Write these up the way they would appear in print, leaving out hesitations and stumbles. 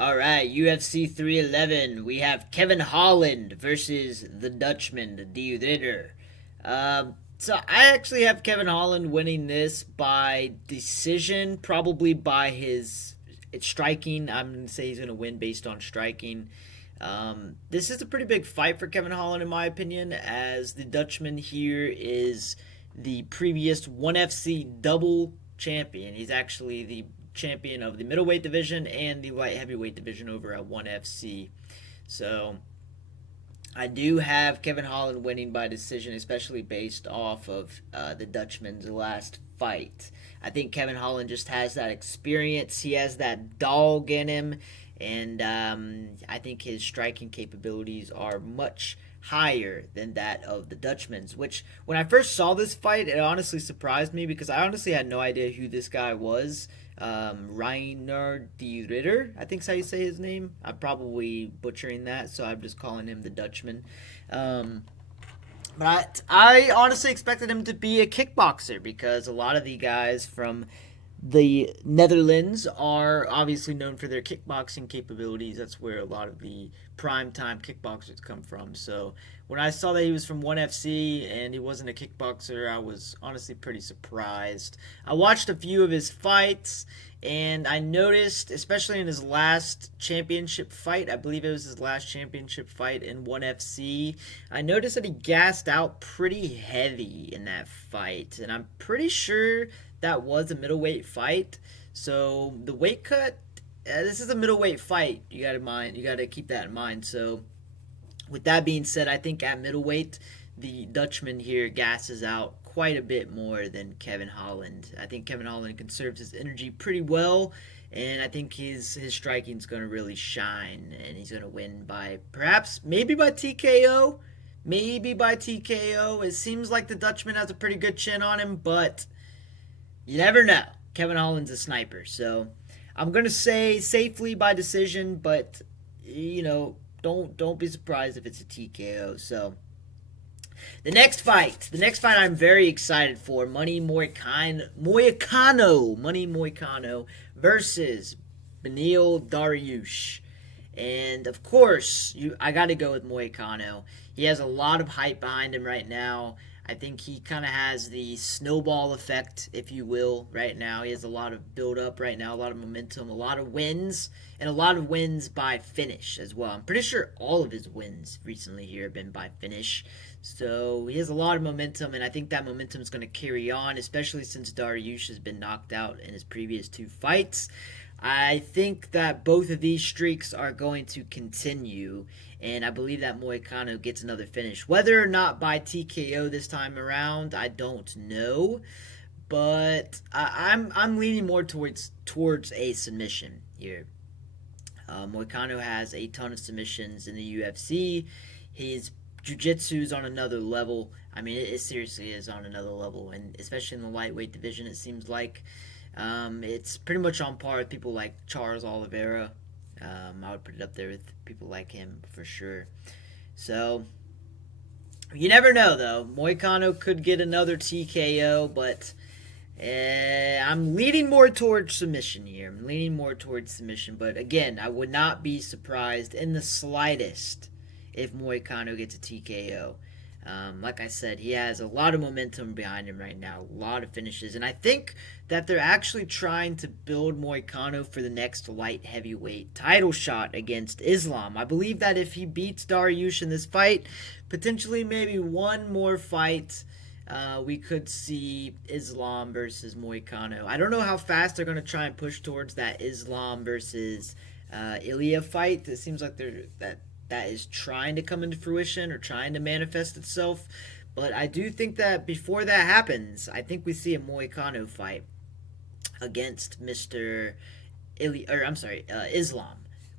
All right, UFC 311. We have Kevin Holland versus the Dutchman, de Ridder. So I actually have Kevin Holland winning this by decision, probably by his striking. I'm going to say he's going to win based on striking. This is a pretty big fight for Kevin Holland, in my opinion, as the Dutchman here is the previous 1FC double champion. He's actually the champion of the middleweight division and the light heavyweight division over at 1FC. So I do have Kevin Holland winning by decision, especially based off of the Dutchman's last fight. I think Kevin Holland just has that experience. He has that dog in him, and I think his striking capabilities are much higher than that of the Dutchman's, which when I first saw this fight, it honestly surprised me because I honestly had no idea who this guy was. Reinier de Ridder, I think's how you say his name. I'm probably butchering that, so I'm just calling him the Dutchman. But I honestly expected him to be a kickboxer because a lot of the guys from the Netherlands are obviously known for their kickboxing capabilities. That's where a lot of the prime-time kickboxers come from. So when I saw that he was from 1FC and he wasn't a kickboxer, I was honestly pretty surprised. I watched a few of his fights, and I noticed, especially in his last championship fight, I believe it was his last championship fight in 1FC, I noticed that he gassed out pretty heavy in that fight. And I'm pretty sure that was a middleweight fight. So the weight cut, this is a middleweight fight. You got to keep that in mind. So with that being said, I think at middleweight, the Dutchman here gasses out quite a bit more than Kevin Holland. I think Kevin Holland conserves his energy pretty well, and I think his striking's going to really shine, and he's going to win by maybe by TKO. Maybe by TKO. It seems like the Dutchman has a pretty good chin on him, but you never know. Kevin Holland's a sniper, so I'm gonna say safely by decision, but don't be surprised if it's a TKO. So the next fight I'm very excited for: Money Moicano versus BENEIL Dariush. And of course, I got to go with Moicano. He has a lot of hype behind him right now. I think he kind of has the snowball effect, if you will, right now. He has a lot of build up right now, a lot of momentum, a lot of wins, and a lot of wins by finish as well. I'm pretty sure all of his wins recently here have been by finish. So he has a lot of momentum, and I think that momentum is going to carry on, especially since Dariush has been knocked out in his previous two fights. I think that both of these streaks are going to continue, and I believe that Moicano gets another finish. Whether or not by TKO this time around, I don't know, but I'm leaning more towards a submission here. Moicano has a ton of submissions in the UFC. His jiu-jitsu is on another level. I mean, it seriously is on another level, and especially in the lightweight division, it seems like. It's pretty much on par with people like Charles Oliveira. I would put it up there with people like him for sure. So you never know, though. Moicano could get another TKO, but I'm leaning more towards submission here. But again, I would not be surprised in the slightest if Moicano gets a TKO. Like I said, he has a lot of momentum behind him right now, a lot of finishes, and I think that they're actually trying to build Moicano for the next light heavyweight title shot against Islam. I believe that if he beats Dariush in this fight, potentially maybe one more fight, we could see Islam versus Moicano. I don't know how fast they're going to try and push towards that Islam versus Ilya fight. It seems like that is trying to come into fruition or trying to manifest itself. But I do think that before that happens, I think we see a Moicano fight against Islam.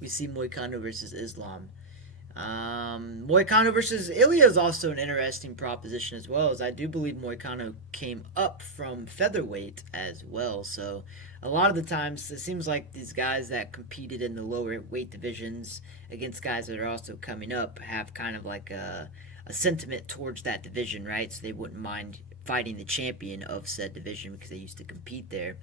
We see Moicano versus Islam. Moicano versus Ilya is also an interesting proposition as well, as I do believe Moicano came up from featherweight as well. So a lot of the times it seems like these guys that competed in the lower weight divisions against guys that are also coming up have kind of like a sentiment towards that division, right? So they wouldn't mind fighting the champion of said division because they used to compete there.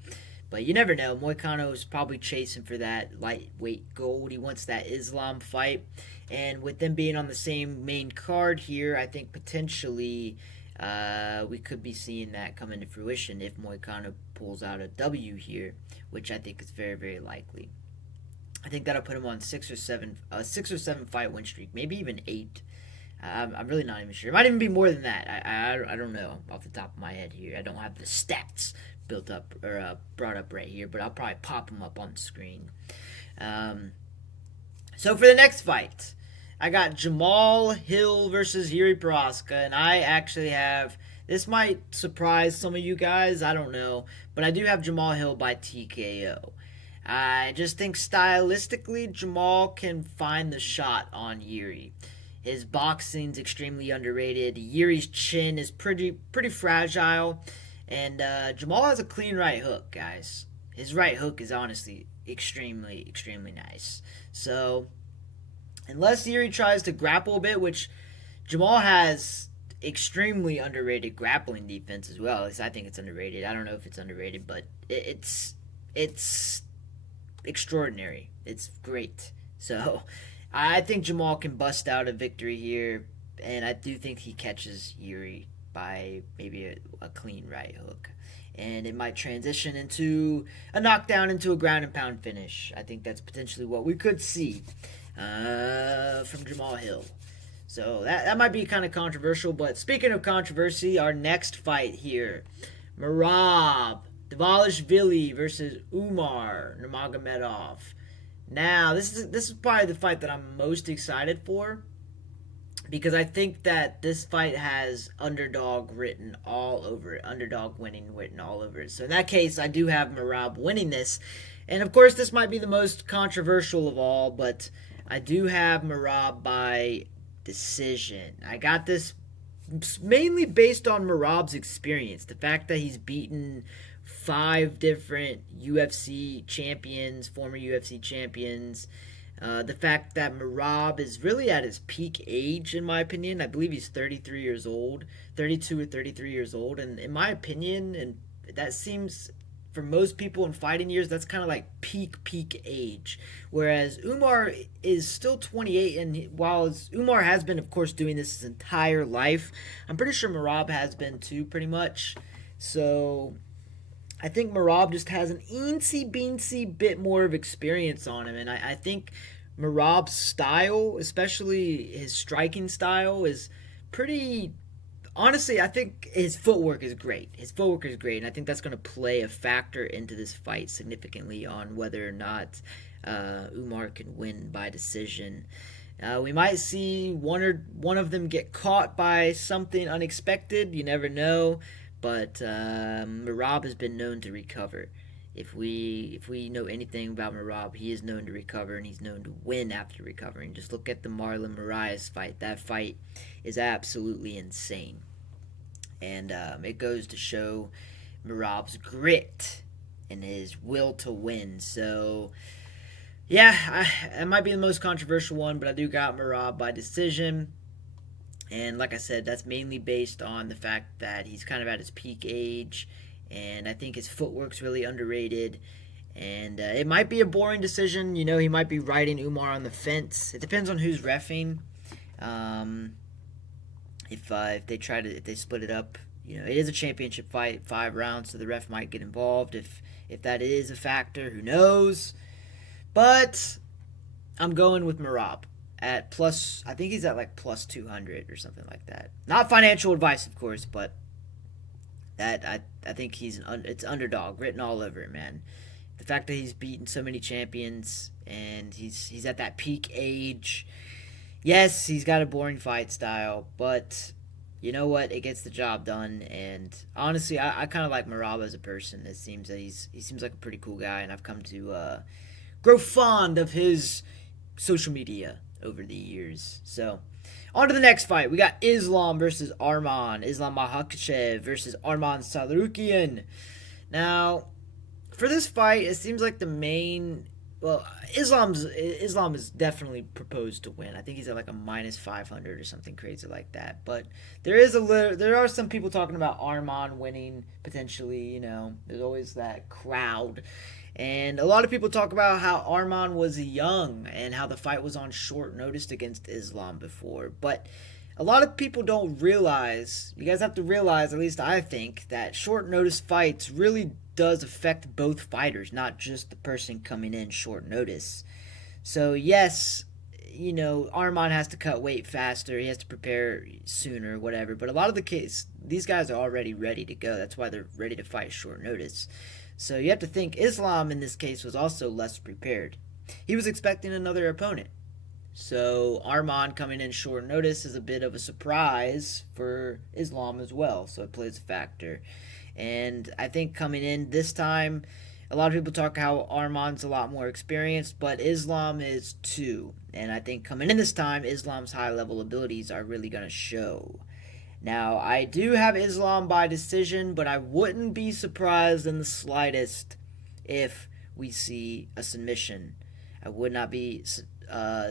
But you never know. Moicano is probably chasing for that lightweight gold. He wants that Islam fight. And with them being on the same main card here, I think potentially we could be seeing that come into fruition if Moicano pulls out a W here, which I think is very, very likely. I think that'll put him on 6 or 7 fight win streak, maybe even 8. I'm really not even sure. It might even be more than that. I don't know off the top of my head here. I don't have the stats built up or brought up right here, but I'll probably pop them up on the screen. So for the next fight, I got Jamahal Hill versus Jiří Procházka, and I actually have, this might surprise some of you guys, I don't know, but I do have Jamahal Hill by TKO. I just think stylistically, Jamahal can find the shot on Jiří. His boxing's extremely underrated. Yuri's chin is pretty fragile. And Jamahal has a clean right hook, guys. His right hook is honestly extremely nice. So, unless Jiří tries to grapple a bit, which Jamahal has extremely underrated grappling defense as well. At least I think it's underrated. I don't know if it's underrated, but it's extraordinary. It's great. So, I think Jamahal can bust out a victory here, and I do think he catches Jiří by maybe a clean right hook. And it might transition into a knockdown into a ground and pound finish. I think that's potentially what we could see from Jamahal Hill. So that might be kind of controversial, but speaking of controversy, our next fight here, Merab Dvalishvili versus Umar Nurmagomedov. Now, this is probably the fight that I'm most excited for, because I think that this fight has underdog written all over it. Underdog winning written all over it. So in that case, I do have Merab winning this. And of course, this might be the most controversial of all, but I do have Merab by decision. I got this mainly based on Merab's experience. The fact that he's beaten 5 different UFC champions, former UFC champions. The fact that Merab is really at his peak age, in my opinion. I believe he's 33 years old, 32 or 33 years old. And in my opinion, and that seems, for most people in fighting years, that's kind of like peak age. Whereas Umar is still 28, and while Umar has been, of course, doing this his entire life, I'm pretty sure Merab has been too, pretty much. So I think Merab just has an eensy-beensy bit more of experience on him. And I think Merab's style, especially his striking style, is pretty... Honestly, I think his footwork is great. And I think that's going to play a factor into this fight significantly on whether or not Umar can win by decision. We might see one of them get caught by something unexpected. You never know. But Merab has been known to recover. If we know anything about Merab, he is known to recover, and he's known to win after recovering. Just look at the Marlon Moraes fight. That fight is absolutely insane. And it goes to show Merab's grit and his will to win. So, yeah, it might be the most controversial one, but I do got Merab by decision. And like I said, that's mainly based on the fact that he's kind of at his peak age, and I think his footwork's really underrated. And it might be a boring decision. You know, he might be riding Umar on the fence. It depends on who's reffing. If they split it up, you know, it is a championship fight, 5 rounds, so the ref might get involved. If that is a factor, who knows? But I'm going with Merab. At plus, I think he's at like plus 200 or something like that. Not financial advice, of course, but that I think it's underdog written all over it, man. The fact that he's beaten so many champions and he's at that peak age. Yes, he's got a boring fight style, but you know what? It gets the job done. And honestly, I kind of like Merab as a person. It seems that he seems like a pretty cool guy, and I've come to grow fond of his social media over the years. So, on to the next fight. We got Islam versus Arman. Islam Makhachev versus Arman Tsarukyan. Now, for this fight, it seems like well, Islam is definitely proposed to win. I think he's at like a -500 or something crazy like that. But there are some people talking about Arman winning potentially. You know, there's always that crowd, and a lot of people talk about how Arman was young and how the fight was on short notice against Islam before. But a lot of people don't realize. You guys have to realize, at least I think, that short notice fights really does affect both fighters, not just the person coming in short notice. So yes, you know, Arman has to cut weight faster, he has to prepare sooner, whatever. But a lot of the case, these guys are already ready to go. That's why they're ready to fight short notice. So you have to think Islam in this case was also less prepared. He was expecting another opponent. So Arman coming in short notice is a bit of a surprise for Islam as well. So it plays a factor. And I think coming in this time, a lot of people talk how Arman's a lot more experienced, but Islam is too. And I think coming in this time, Islam's high-level abilities are really going to show. Now, I do have Islam by decision, but I wouldn't be surprised in the slightest if we see a submission. I would not be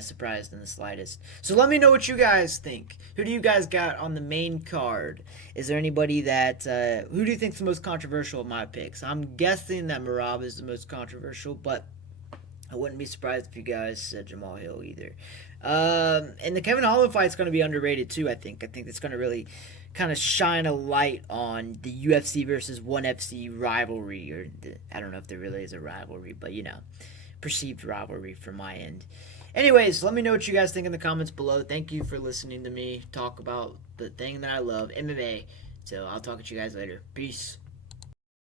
surprised in the slightest. So let me know what you guys think. Who do you guys got on the main card? Is there anybody that who do you think is the most controversial of my picks? I'm guessing that Merab is the most controversial, but I wouldn't be surprised if you guys said Jamahal Hill either. And the Kevin Holland fight's going to be underrated too. I think it's going to really kind of shine a light on the UFC versus ONE FC rivalry, or I don't know if there really is a rivalry, but you know, perceived rivalry from my end. Anyways, let me know what you guys think in the comments below. Thank you for listening to me talk about the thing that I love, MMA. So I'll talk to you guys later. Peace.